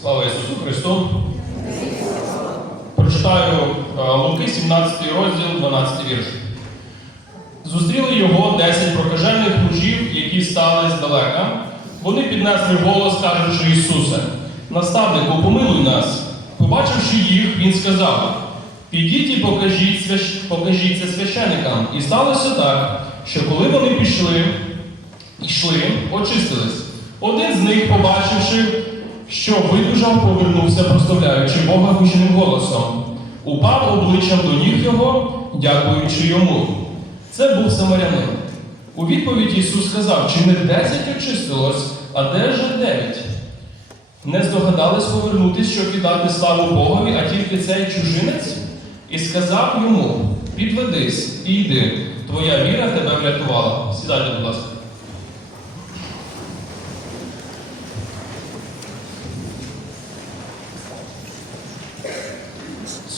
Слава Ісусу Христу! Прочитаю е, Луки, 17 розділ, 12 вірш. Зустріли його десять прокажених мужів, які стали здалека. Вони піднесли голос, кажучи Ісусе, наставнику, помилуй нас. Побачивши їх, він сказав: Підіть і покажіть, свящ... покажіть це священикам. І сталося так, що коли вони пішли, йшли, очистились. Один з них, побачивши, що видужав, повернувся, прославляючи Бога гучним голосом. Упав обличчям до ніг його, дякуючи йому. Це був самарянин. У відповідь Ісус сказав, чи не десять очистилось, а де ж дев'ять? Не здогадались повернутись, щоб віддати славу Богові, а тільки цей чужинець? І сказав йому: підведись і йди, твоя віра тебе врятувала. Сідайте, будь ласка.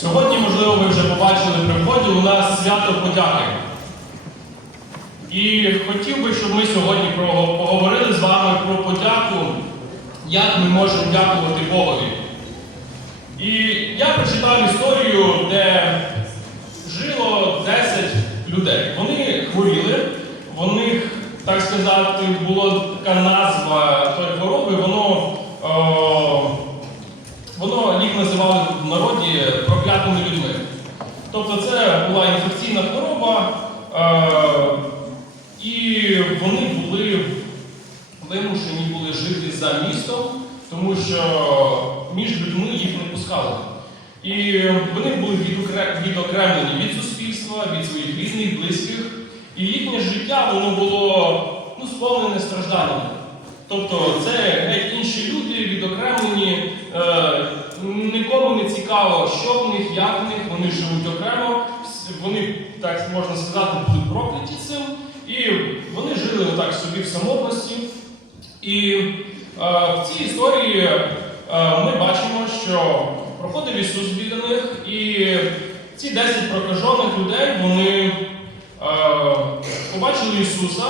Сьогодні, можливо, ви вже побачили при вході, у нас свято подяки. І хотів би, щоб ми сьогодні поговорили з вами про подяку, як ми можемо дякувати Богові. І я прочитав історію, де жило 10 людей. Вони хворіли, в них, так сказати, була така назва тої хвороби, воно, воно їх називали в народі проклятими людьми. Тобто це була інфекційна хвороба, е, і вони були вимушені були жити за містом, тому що між людьми їх не пускали. І вони були відокремлені від суспільства, від своїх різних близьких, і їхнє життя воно було ну, сповнене стражданнями. Тобто це геть інші люди, відокремлені, нікому не цікаво, що в них, як в них, вони живуть окремо, вони, так можна сказати, були прокляті цим, і вони жили отак собі в самотності. І е, в цій історії е, ми бачимо, що проходив Ісус біля них, і ці 10 прокажених людей вони е, побачили Ісуса.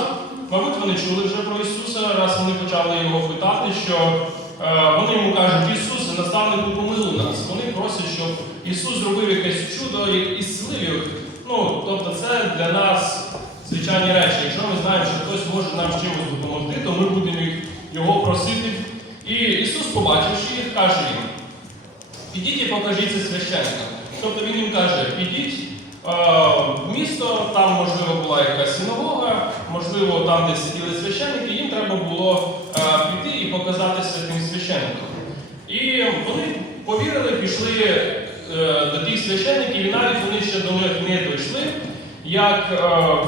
Мабуть, вони чули вже про Ісуса, раз вони почали його питати, що е, вони йому кажуть, Ісусе, наставнику помилуй нас. Вони просять, щоб Ісус зробив якесь чудо і зцілив їх. Ну, тобто це для нас звичайні речі. Якщо ми знаємо, що хтось може нам чимось допомогти, то ми будемо його просити. І Ісус, побачивши їх, каже їм, підіть і покажіть це священникам. Тобто він їм каже, підіть е, в місто, там, можливо, була якась синагога, можливо, там, де сиділи священники, їм треба було е, піти і показатися тим священникам. І вони повірили, пішли е, до тих священників, і навіть вони ще до них не дійшли, як е,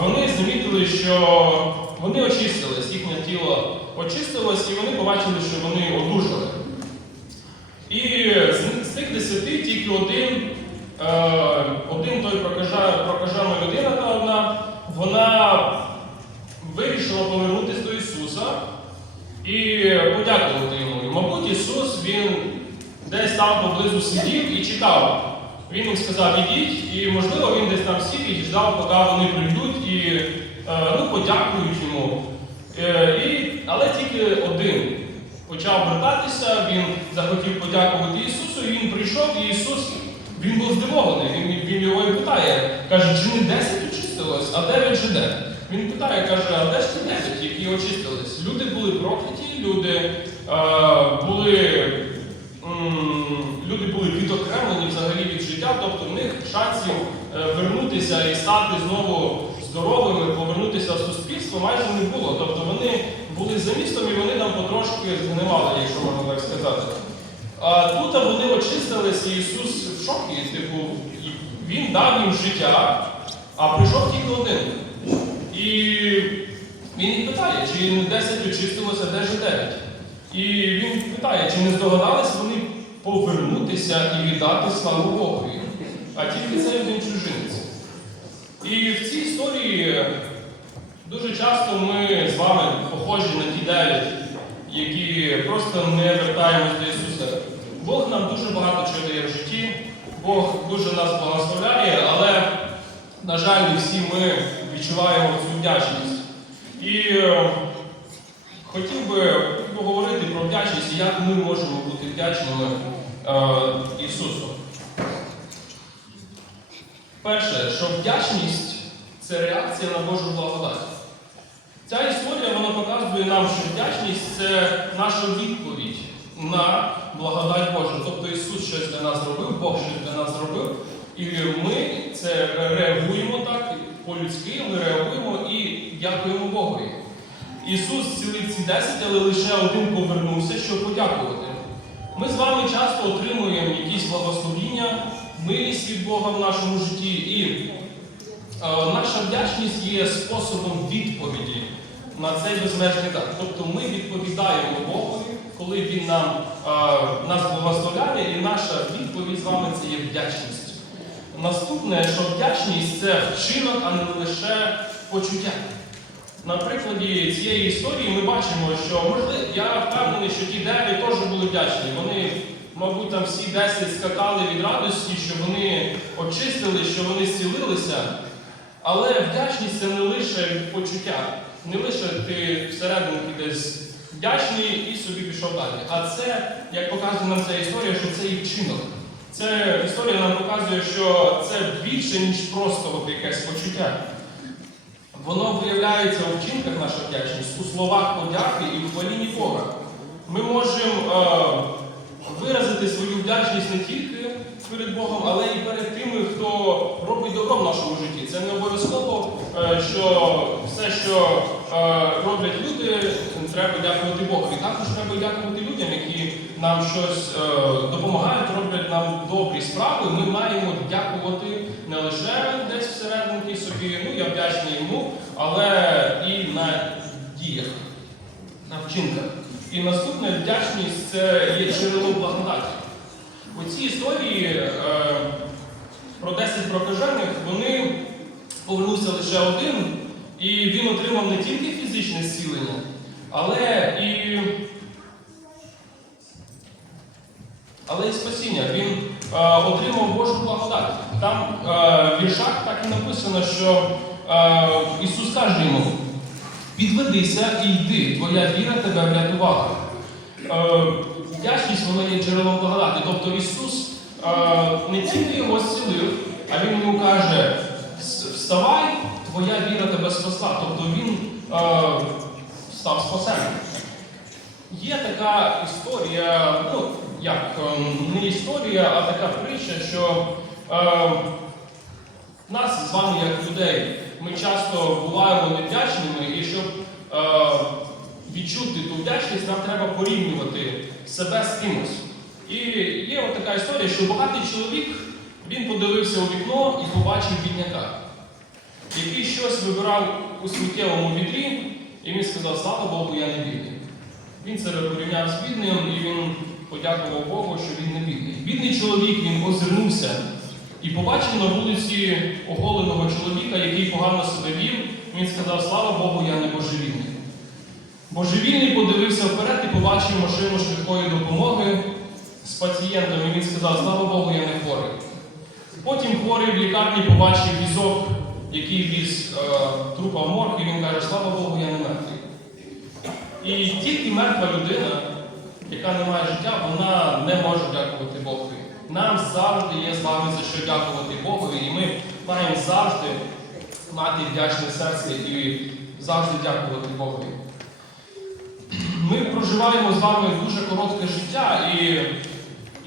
вони замітили, що вони очистились, їхнє тіло очистилось, і вони побачили, що вони одужали. І з, з тих десяти тільки один, е, один той прокажа, прокажена людина та одна, вона вирішила повернутися до Ісуса і подякувати йому. І, мабуть, Ісус він десь там поблизу сидів і чекав. Він їм сказав, ідіть, і можливо він десь там сів і ждав, поки вони прийдуть і е, ну, подякують йому. Е, і, але тільки один почав вертатися, він захотів подякувати Ісусу, і він прийшов, і Ісус він був здивований. Він, він його і питає, каже, чи не 10 очистилось, а 9 же де? Він питає, каже, а де ж ті 10, які очистились? Люди були прокляті, люди е, були. Люди були відокремлені взагалі від життя, тобто в них шансів е, вернутися і стати знову здоровими, повернутися в суспільство майже не було. Тобто вони були за містом і вони там потрошки згнивали, якщо можна так сказати. А тут вони очистились, і Ісус в шокі, типу, Він дав їм життя, а прийшов тільки один. І він питає, чи не 10 очистилося, де ж 9. І він питає, чи не здогадались вони повернутися і віддати славу Богові, а тільки цей один чужинець. І в цій історії дуже часто ми з вами похожі на ті дев'ять, які просто не вертаємось до Ісуса. Бог нам дуже багато чого дає в житті, Бог дуже нас благословляє, але, на жаль, не всі ми відчуваємо цю вдячність. І е, хотів би поговорити про вдячність і як ми можемо бути вдячними е, Ісусу. Перше, що вдячність це реакція на Божу благодать. Ця історія вона показує нам, що вдячність це наша відповідь на благодать Божу. Тобто Ісус щось для нас зробив, Бог щось для нас зробив, і ми це реагуємо так по-людськи, ми реагуємо і дякуємо Богові. Ісус цілив ці 10, але лише один повернувся, щоб подякувати. Ми з вами часто отримуємо якісь благословіння, милість від Бога в нашому житті, і е, наша вдячність є способом відповіді на цей безмежний дар. Тобто ми відповідаємо Богові, коли Він нам, е, нас благословляє, і наша відповідь з вами це є вдячність. Наступне, що вдячність це вчинок, а не лише почуття. На прикладі цієї історії ми бачимо, що можливо, я впевнений, що ті дев'ять теж були вдячні. Вони, мабуть, там всі 10 скакали від радості, що вони очистили, що вони зцілилися. Але вдячність це не лише почуття, не лише ти всередині десь вдячний і собі пішов далі. А це, як показує нам ця історія, що це і вчинок. Це історія нам показує, що це більше, ніж просто от якесь почуття. Воно виявляється у вчинках наша вдячність, у словах подяки і у хвалінні Бога. Ми можемо е, виразити свою вдячність не тільки перед Богом, але і перед тими, хто робить добро в нашому житті. Це не обов'язково, е, що все, що е, роблять люди, треба дякувати Богові. Також треба дякувати людям, які нам щось е, допомагають, роблять нам добрі справи. Ми маємо дякувати не лише десь всередині собі, ну я вдячний йому, але і на діях, на вчинках. І наступне вдячність це є джерело благодаті. У цій історії е, про 10 прокажених вони повернувся лише один, і він отримав не тільки фізичне зцілення, але і, але і спасіння. Він е, отримав Божу благодать. Там е, в віршах так і написано, що е, Ісус каже йому: підведися і йди, твоя віра тебе врятувала. Е, Вдячність вона є джерелом благодаті. Тобто Ісус е, не тільки його зцілив, а Він йому каже: вставай, твоя віра тебе спасла. Тобто Він е, став спасенним. Є така історія, ну як ем, не історія, а така притча, що е, нас з вами, як людей, ми часто буваємо невдячними, і щоб відчути ту вдячність, нам треба порівнювати себе з кимось. І є от така історія, що багатий чоловік він подивився у вікно і побачив бідняка, який щось вибирав у сміттєвому відрі, і він сказав, слава Богу, я не бідний. Він це порівняв з бідним, і він подякував Богу, що він не бідний. Бідний чоловік він озирнувся і побачив на вулиці оголеного чоловіка, який погано себе вів. Він сказав, слава Богу, я не божевільний. Божевільний подивився вперед і побачив машину швидкої допомоги з пацієнтом, і він сказав, слава Богу, я не хворий. Потім хворий в лікарні побачив візок, який віз е, трупа в морг, і він каже, слава Богу, я не мертвий. І тільки мертва людина, яка не має життя, вона не може дякувати Богові. Нам завжди є з вами за що дякувати Богові, і ми маємо завжди мати вдячне серце і завжди дякувати Богові. Ми проживаємо з вами дуже коротке життя, і,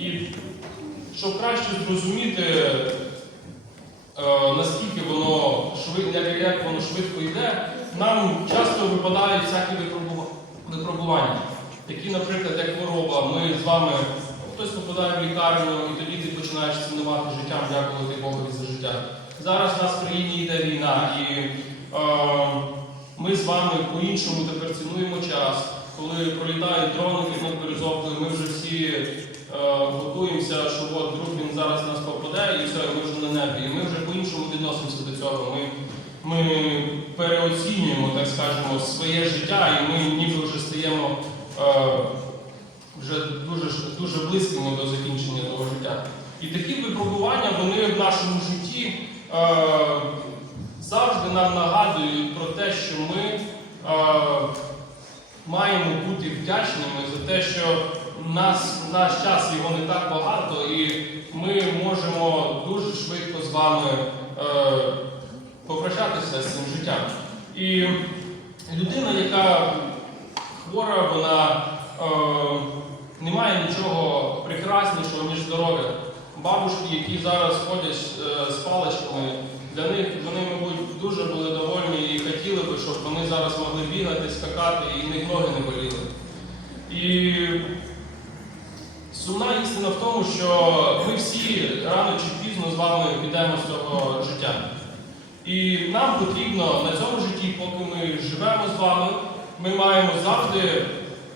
і щоб краще зрозуміти, е, наскільки воно швидко, як, воно швидко йде, нам часто випадають всякі випробування. Такі, наприклад, як хвороба, ми з вами, хтось попадає в лікарню, і тоді ти починаєш цінувати життям, дякувати Богові за життя. Зараз в нас в країні йде війна, і е, ми з вами по-іншому тепер цінуємо час. Коли пролітають дрони під над Березовкою, ми вже всі е, готуємося, що от друг він зараз нас попаде, і все, ми вже на небі. І ми вже по-іншому відносимося до цього. Ми, ми переоцінюємо, так скажемо, своє життя, і ми ніби вже стаємо е, вже дуже, дуже близькими до закінчення того життя. І такі випробування вони в нашому житті е, завжди нам нагадують про те, що ми. Е, маємо бути вдячними за те, що нас, наш час його не так багато, і ми можемо дуже швидко з вами е, попрощатися з цим життям. І людина, яка хвора, вона е, не має нічого прекраснішого, ніж здоров'я. Бабушки, які зараз ходять е, з паличками, для них вони, мабуть, дуже були довольні і хотіли би, щоб вони зараз могли бігати, скакати і в них ноги не боліли. І сумна істина в тому, що ми всі рано чи пізно з вами підемо з цього життя. І нам потрібно на цьому житті, поки ми живемо з вами, ми маємо завжди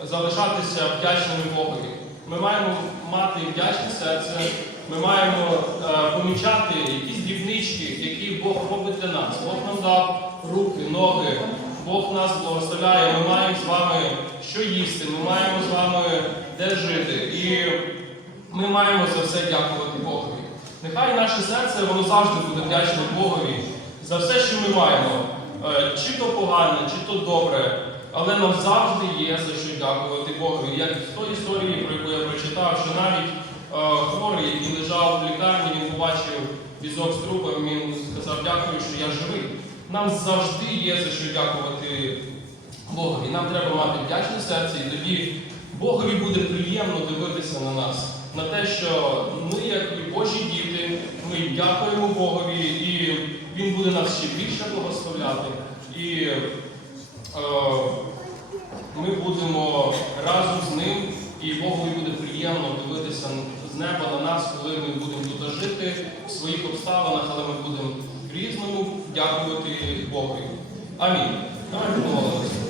залишатися вдячними Богові. Ми маємо мати вдячне серце, ми маємо е, помічати якісь дрібнички, які Бог робить для нас. Бог нам дав руки, ноги, Бог нас благословляє, ми маємо з вами що їсти, ми маємо з вами де жити. І ми маємо за все дякувати Богові. Нехай наше серце воно завжди буде вдячне Богові за все, що ми маємо, Е, чи то погане, чи то добре, але нам завжди є за що дякувати Богові. Як в той історії, про яку я прочитав, що навіть хворий, який лежав в лікарні, він побачив візок з трупом, він сказав, дякую, що я живий. Нам завжди є за що дякувати Богові. Нам треба мати вдячне серце, і тоді Богові буде приємно дивитися на нас, на те, що ми, як і Божі діти, ми дякуємо Богові, і Він буде нас ще більше благословляти. І е, ми будемо разом з ним, і Богові буде приємно дивитися неба на нас, коли ми будемо тут жити в своїх обставинах, але ми будемо різному дякувати Богу. Амінь. Помолимося.